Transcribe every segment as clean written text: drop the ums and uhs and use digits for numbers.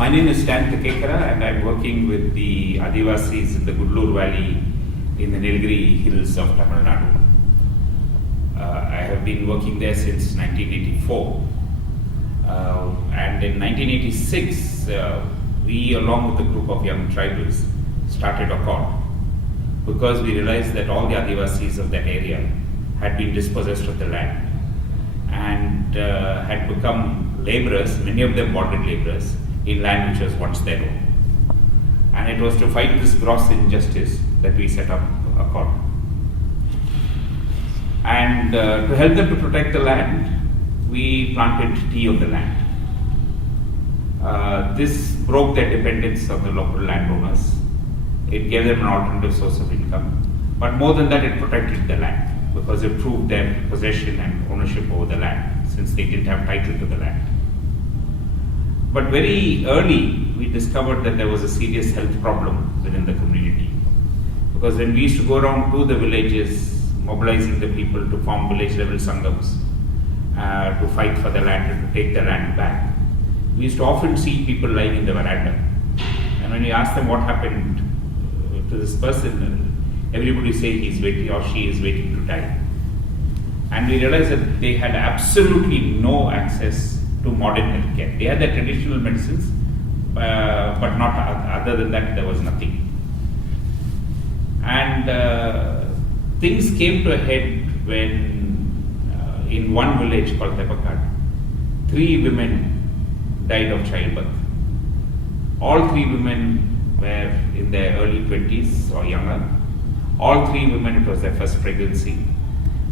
My name is Thakekara and I'm working with the Adivasis in the Gudalur Valley in the Nilgiri hills of Tamilnadu. I have been working there since 1984 and in 1986 we, along with a group of young tribals, started a call because we realized that all the Adivasis of that area had been dispossessed of the land and had become labourers, many of them bonded labourers, in land which was once their own. And it was to fight this gross injustice that we set up a court. And to help them to protect the land, we planted tea on the land. This broke their dependence on the local landowners. It gave them an alternative source of income. But more than that, it protected the land because it proved their possession and ownership over the land since they didn't have title to the land. But very early, we discovered that there was a serious health problem within the community. Because when we used to go around to the villages, mobilizing the people to form village level sangams, to fight for the land and to take the land back, we used to often see people lying in the veranda. And when we asked them what happened to this person, everybody say he's waiting or she is waiting to die. And we realized that they had absolutely no access to modern healthcare. They had their traditional medicines, but not other than that, there was nothing. And things came to a head when in one village called Thakekara, 3 women died of childbirth. All 3 women were in their early 20s or younger. All 3 women, it was their first pregnancy,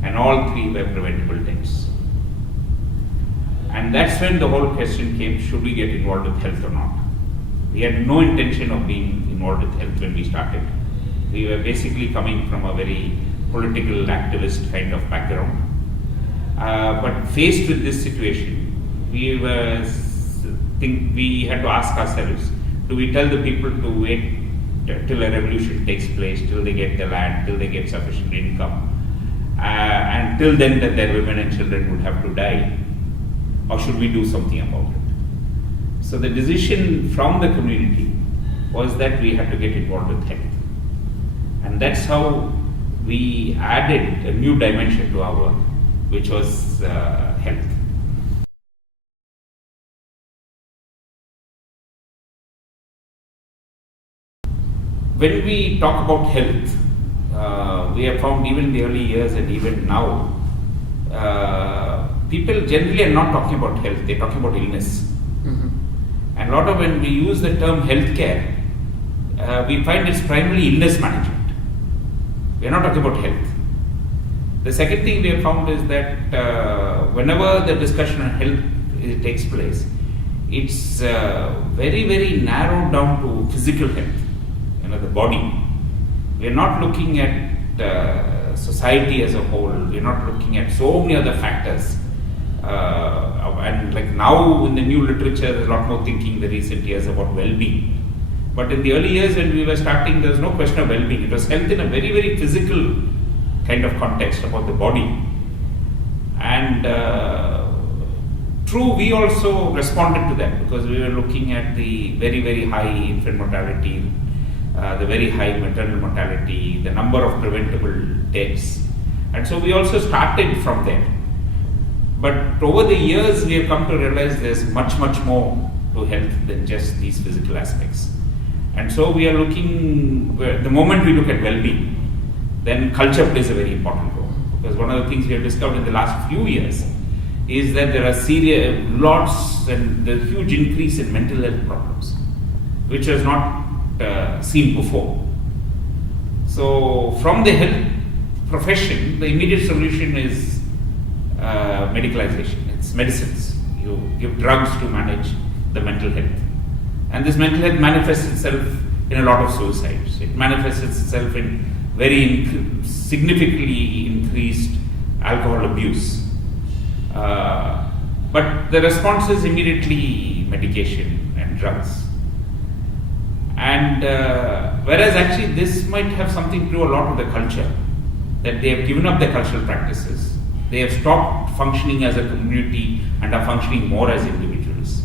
and all 3 were preventable deaths. And that's when the whole question came, should we get involved with health or not? We had no intention of being involved with health when we started. We were basically coming from a very political activist kind of background. But faced with this situation, we had to ask ourselves, do we tell the people to wait till a revolution takes place, till they get the land, till they get sufficient income, and till then that their women and children would have to die? Or should we do something about it? So the decision from the community was that we had to get involved with health. And that's how we added a new dimension to our work, which was health. When we talk about health, we have found even in the early years and even now, people generally are not talking about health, they're talking about illness. Mm-hmm. And a lot of when we use the term healthcare, we find it's primarily illness management. We're not talking about health. The second thing we have found is that whenever the discussion on health takes place, it's very, very narrowed down to physical health, the body. We're not looking at society as a whole, we're not looking at so many other factors. And like now in the new literature, there's a lot more thinking in the recent years about well-being. But in the early years when we were starting, there was no question of well-being. It was health in a very, very physical kind of context about the body. And true, we also responded to that because we were looking at the very, very high infant mortality, the very high maternal mortality, the number of preventable deaths. And so we also started from there. But over the years, we have come to realize there's much, much more to health than just these physical aspects. And so we are looking, the moment we look at well-being, then culture plays a very important role. Because one of the things we have discovered in the last few years is that there are lots and the huge increase in mental health problems, which was not seen before. So from the health profession, the immediate solution is medicalization. It's medicines. You give drugs to manage the mental health. And this mental health manifests itself in a lot of suicides. It manifests itself in very significantly increased alcohol abuse. But the response is immediately medication and drugs. And whereas actually this might have something to do a lot with the culture, that they have given up their cultural practices. They have stopped functioning as a community and are functioning more as individuals.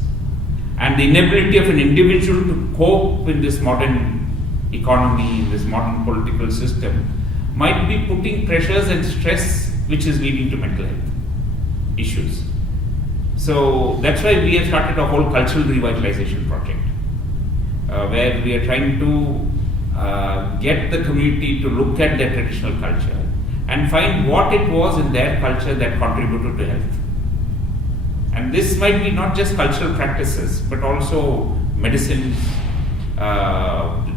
And the inability of an individual to cope in this modern economy, in this modern political system, might be putting pressures and stress which is leading to mental health issues. So that's why we have started a whole cultural revitalization project, where we are trying to get the community to look at their traditional culture and find what it was in their culture that contributed to health. And this might be not just cultural practices, but also medicine,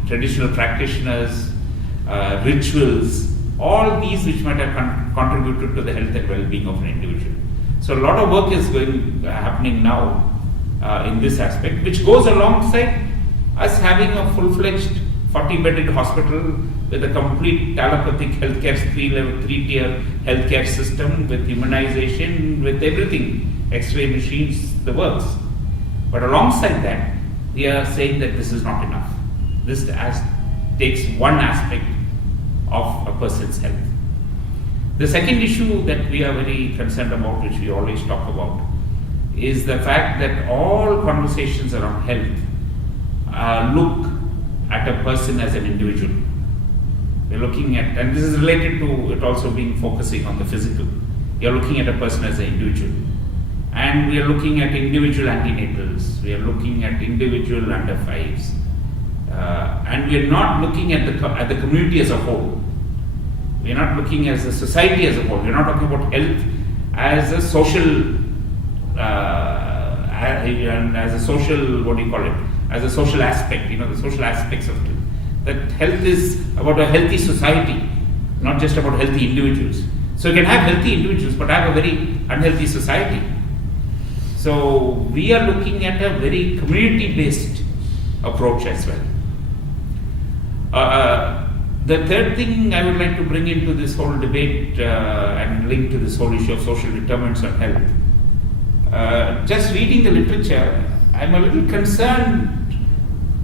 traditional practitioners, rituals, all these which might have contributed to the health and well-being of an individual. So a lot of work is happening now in this aspect, which goes alongside us having a full-fledged 40-bedded hospital with a complete allopathic healthcare, three-tier healthcare system with immunization, with everything, X-ray machines, the works. But alongside that, we are saying that this is not enough. This takes one aspect of a person's health. The second issue that we are very concerned about, which we always talk about, is the fact that all conversations around health look at a person as an individual. We're looking at, and this is related to it also being focusing on the physical. You're looking at a person as an individual. And we are looking at individual antenatals, we are looking at individual under fives, and we are not looking at the community as a whole. We are not looking as a society as a whole. We are not talking about health as a social, as a social aspect. The social aspects of health. That health is about a healthy society, not just about healthy individuals. So you can have healthy individuals, but have a very unhealthy society. So we are looking at a very community-based approach as well. The third thing I would like to bring into this whole debate and link to this whole issue of social determinants of health. Just reading the literature, I'm a little concerned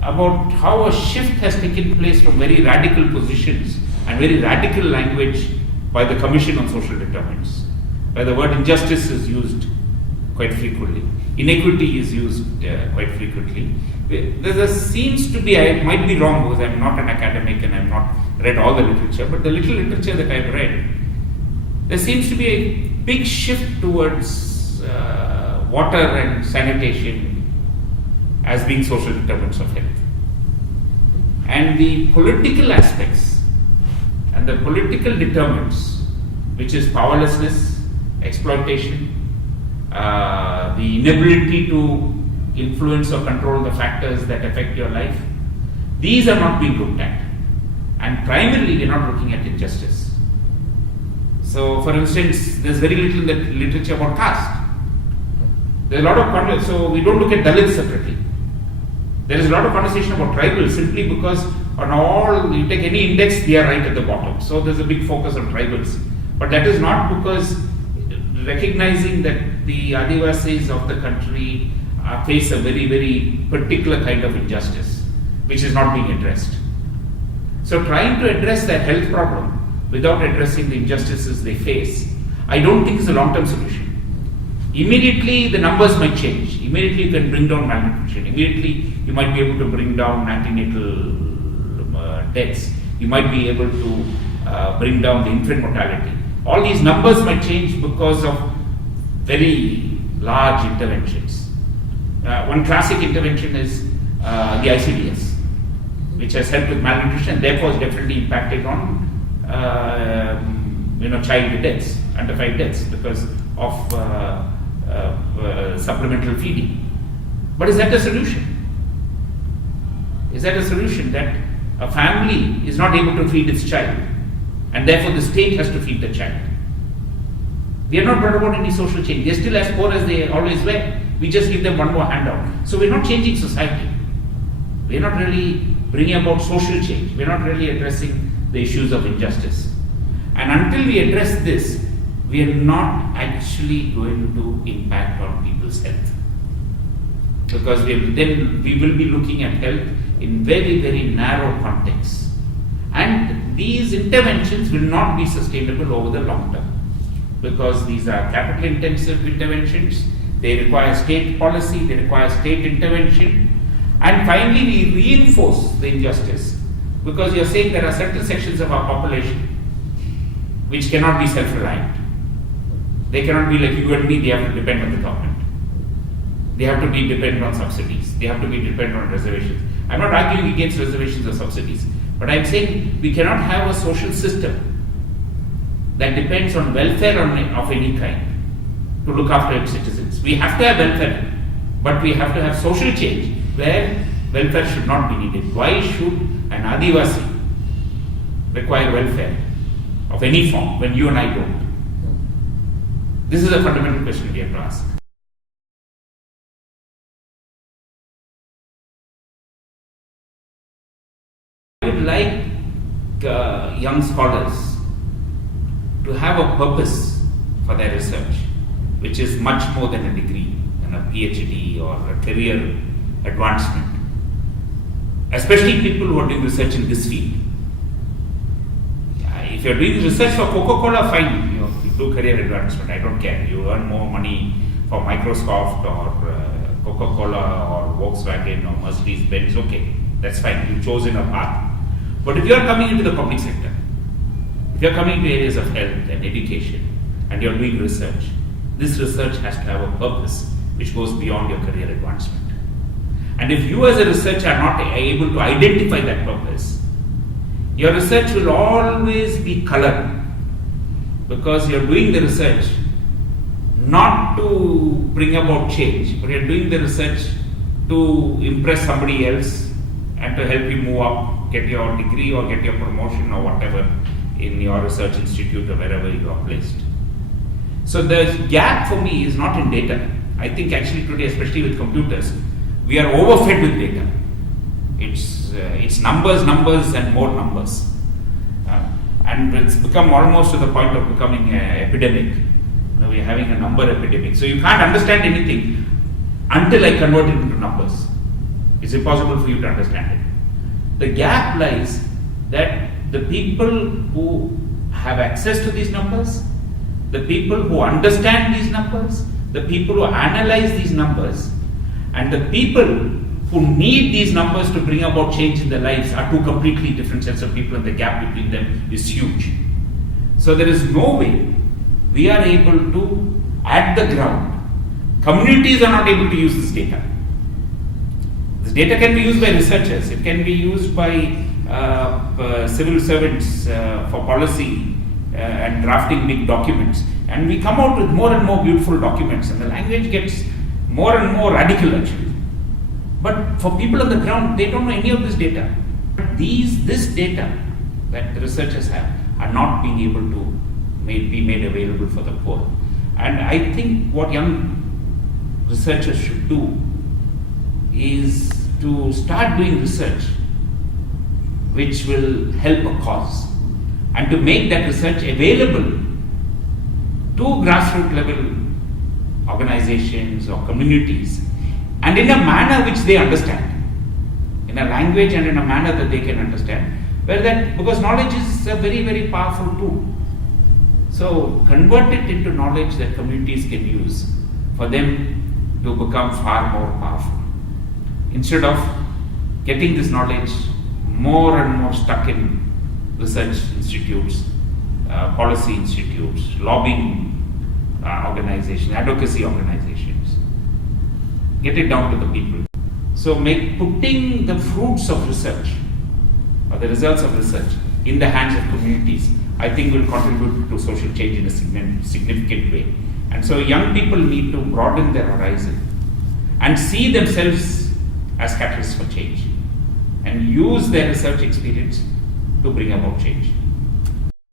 about how a shift has taken place from very radical positions and very radical language by the Commission on Social Determinants, where the word injustice is used quite frequently. Inequity is used quite frequently. There seems to be, I might be wrong because I'm not an academic and I've not read all the literature, but the little literature that I've read, there seems to be a big shift towards water and sanitation as being social determinants of health. And the political aspects and the political determinants, which is powerlessness, exploitation, the inability to influence or control the factors that affect your life, these are not being looked at. And primarily, we are not looking at injustice. So, for instance, there's very little in the literature about caste. There's a lot of so we don't look at Dalits separately. There is a lot of conversation about tribal simply because on all, you take any index, they are right at the bottom. So there's a big focus on tribals. But that is not because recognizing that the Adivasis of the country face a very, very particular kind of injustice, which is not being addressed. So trying to address their health problem without addressing the injustices they face, I don't think is a long-term solution. Immediately the numbers might change. Immediately you can bring down malnutrition. Immediately you might be able to bring down antenatal deaths. You might be able to bring down the infant mortality. All these numbers might change because of very large interventions. One classic intervention is the ICDS, which has helped with malnutrition and therefore has definitely impacted on child deaths, under 5 deaths because of supplemental feeding. But is that a solution? Is that a solution that a family is not able to feed its child and therefore the state has to feed the child? We are not brought about any social change. They're still as poor as they always were. We just give them one more handout. So we're not changing society. We're not really bringing about social change. We're not really addressing the issues of injustice. And until we address this, we are not actually going to impact on people's health. Because we will be looking at health in very, very narrow contexts. And these interventions will not be sustainable over the long term. Because these are capital intensive interventions, they require state policy, they require state intervention. And finally, we reinforce the injustice because you're saying there are certain sections of our population which cannot be self-reliant. They cannot be like you and me, they have to depend on the government. They have to be dependent on subsidies. They have to be dependent on reservations. I'm not arguing against reservations or subsidies, but I'm saying we cannot have a social system that depends on welfare of any kind to look after its citizens. We have to have welfare, but we have to have social change where welfare should not be needed. Why should an Adivasi require welfare of any form when you and I don't? This is a fundamental question we have to ask. I would like young scholars to have a purpose for their research, which is much more than a degree and a PhD or a career advancement. Especially people who are doing research in this field. If you're doing research for Coca-Cola, fine, you do career advancement, I don't care. You earn more money for Microsoft or Coca-Cola or Volkswagen or Mercedes-Benz, okay, that's fine, you've chosen a path. But if you're coming into the public sector, if you're coming to areas of health and education and you're doing research, this research has to have a purpose which goes beyond your career advancement. And if you as a researcher are not able to identify that purpose, your research will always be colored because you're doing the research not to bring about change, but you're doing the research to impress somebody else and to help you move up, get your degree or get your promotion or whatever in your research institute or wherever you are placed. So the gap for me is not in data. I think actually today, especially with computers, we are overfed with data. It's numbers and more numbers. And it's become almost to the point of becoming an epidemic. We're having a number epidemic. So you can't understand anything until I convert it into numbers. It's impossible for you to understand it. The gap lies that the people who have access to these numbers, the people who understand these numbers, the people who analyze these numbers, and the people who need these numbers to bring about change in their lives are two completely different sets of people, and the gap between them is huge. So there is no way we are able to, at the ground, communities are not able to use this data. This data can be used by researchers, it can be used by civil servants for policy and drafting big documents. And we come out with more and more beautiful documents, and the language gets more and more radical actually. But for people on the ground, they don't know any of this data. This data that the researchers have are not being able to be made available for the poor. And I think what young researchers should do is to start doing research which will help a cause, and to make that research available to grassroots level organizations or communities, and in a manner which they understand, in a language and in a manner that they can understand, because knowledge is a very, very powerful tool. So convert it into knowledge that communities can use for them to become far more powerful, instead of getting this knowledge more and more stuck in research institutes, policy institutes, lobbying organizations, advocacy organizations. Get it down to the people. So putting the fruits of research or the results of research in the hands of communities, I think will contribute to social change in a significant way. And so young people need to broaden their horizon and see themselves as catalysts for change and use their research experience to bring about change.